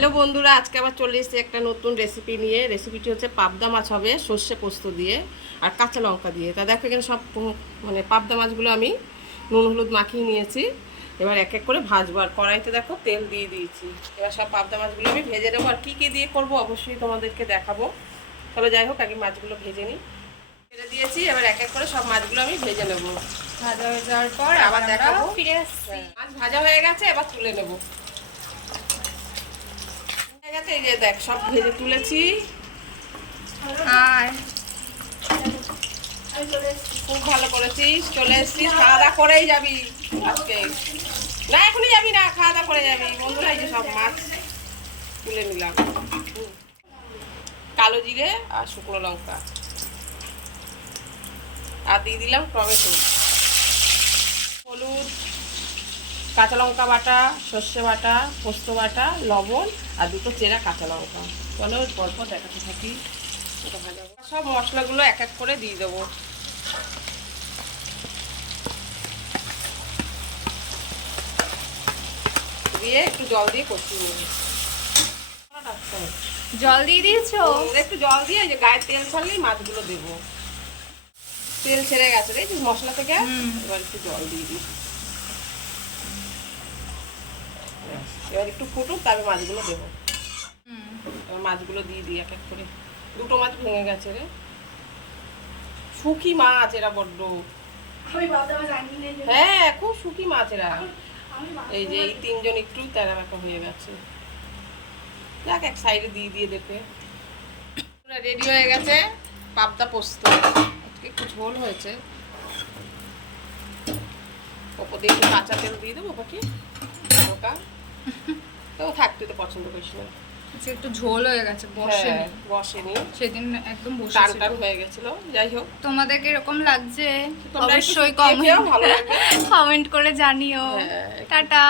Hello বন্ধুরা আজকে আবার চলে এসেছি একটা নতুন রেসিপি নিয়ে। রেসিপিটি হচ্ছে পাবদা মাছ হবে সর্ষে পোস্ত দিয়ে আর কাঁচা লঙ্কা দিয়ে। তা দেখো এখানে সব মানে পাবদা মাছগুলো আমি নুন হলুদ মাখিয়ে নিয়েছি। এবার এক এক করে ভাজবো। আর কড়াইতে দেখো তেল দিয়ে দিয়েছি। এবার সব পাবদা মাছগুলো আমি ভেজে নেব। আর কী কী দিয়ে করব অবশ্যই তোমাদেরকে দেখাবো। তবে যাই হোক আগে মাছগুলো ভেজে নিই। ভেজে দিয়েছি এবার এক এক করে সব মাছগুলো আমি ভেজে নেব। ভাজা হয়ে যাওয়ার পর আবার দেখাবো। দেখাবো। ফিরে আসছি। মাছ ভাজা হয়ে গেছে এবার তুলে নেব। যে দেখ, সব ভেজে তুলেছি। খুব ভালো করেছিস, চলে এসেছিস। খাওয়া দাওয়া করেই যাবি আজকে। না, এখনই যাবি না, খাওয়া দাওয়া করে যাবি। বন্ধুরা যে সব মাছ তুলে নিলাম। কালো জিরে আর শুকনো লঙ্কা। আর দিয়ে দিলাম টমেটো হলুদ কাঁচা লঙ্কা বাটা সর্ষে বাটা পোস্ত বাটা লবণ আর দুটো চেরা কাঁচা লঙ্কা। বলো পরপর দেখাতে থাকি। সব মশলাগুলো এক এক করে দিয়ে দেবো। দিয়ে একটু জল দিয়ে কষিয়ে নেব। জল দিয়ে দিয়েছ? একটু জল দিয়ে ওই যে গায়ে তেল ছাড়লেই মাছগুলো দেবো। তেল ছেড়ে গেছে রে মশলা থেকে। এবার একটু জল দিয়ে দিই। এবার একটু ফুটুক তবে মাছগুলো দেবো। মাছগুলো দিয়ে দিই এক এক করে। দুটো মাছ ভেঙে গেছে রে। শুকি মাছ এরা বড্ড। হ্যাঁ খুব শুকি মাছ এরা। এই যে এই তিনজন একটু তেরা ব্যাকা হয়ে গেছে। দেখ এক সাইডে দিয়ে দিয়ে দেখে। রেডি হয়ে গেছে। পাবদা পোস্ত। আজকে একটু ঝোল হয়েছে। ওপর দিয়ে একটু কাঁচা তেল দিয়ে দেবো বাকি? হালকা। তো থাকতে তো পছন্দ করিস না। একটু ঝোল হয়ে গেছে বসে হ্যাঁ, বসেনি। সেদিন একদম বসে টান হয়ে গেছিল যাই হোক। তোমাদের এরকম লাগছে? অবশ্যই কমেন্ট ভালো কমেন্ট করে জানিও। হ্যাঁ, টাটা।